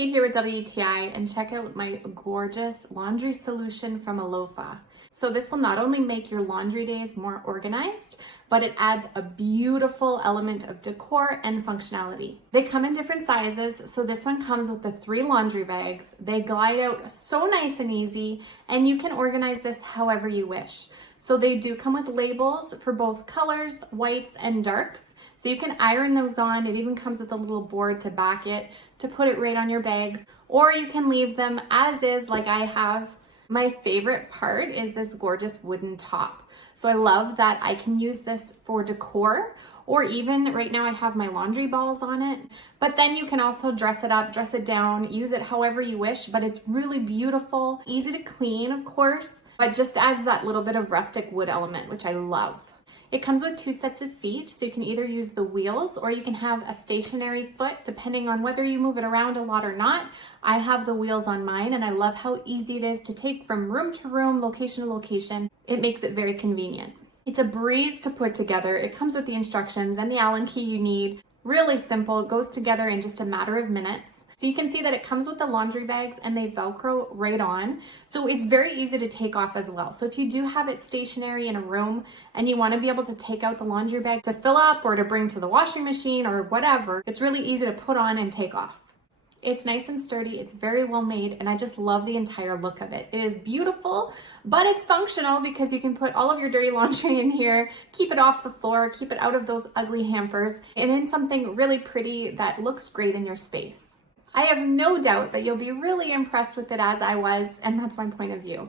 Kate here with WTI, and check out my gorgeous laundry solution from ALOFA. So this will not only make your laundry days more organized, but it adds a beautiful element of decor and functionality. They come in different sizes, so this one comes with the 3 laundry bags. They glide out so nice and easy, and you can organize this however you wish. So they do come with labels for both colors, whites and darks. So you can iron those on. It even comes with a little board to back it, to put it right on your bags, or you can leave them as is like I have. My favorite part is this gorgeous wooden top. So I love that I can use this for decor, or even right now I have my laundry balls on it. But then you can also dress it up, dress it down, use it however you wish, but it's really beautiful, easy to clean, of course, but just adds that little bit of rustic wood element, which I love. It comes with 2 sets of feet, so you can either use the wheels or you can have a stationary foot depending on whether you move it around a lot or not. I have the wheels on mine and I love how easy it is to take from room to room, location to location. It makes it very convenient. It's a breeze to put together. It comes with the instructions and the Allen key you need. Really simple, it goes together in just a matter of minutes. So you can see that it comes with the laundry bags and they Velcro right on. So it's very easy to take off as well. So if you do have it stationary in a room and you want to be able to take out the laundry bag to fill up or to bring to the washing machine or whatever, it's really easy to put on and take off. It's nice and sturdy, it's very well made, and I just love the entire look of it. It is beautiful, but it's functional because you can put all of your dirty laundry in here, keep it off the floor, keep it out of those ugly hampers, and in something really pretty that looks great in your space. I have no doubt that you'll be really impressed with it as I was, and that's my point of view.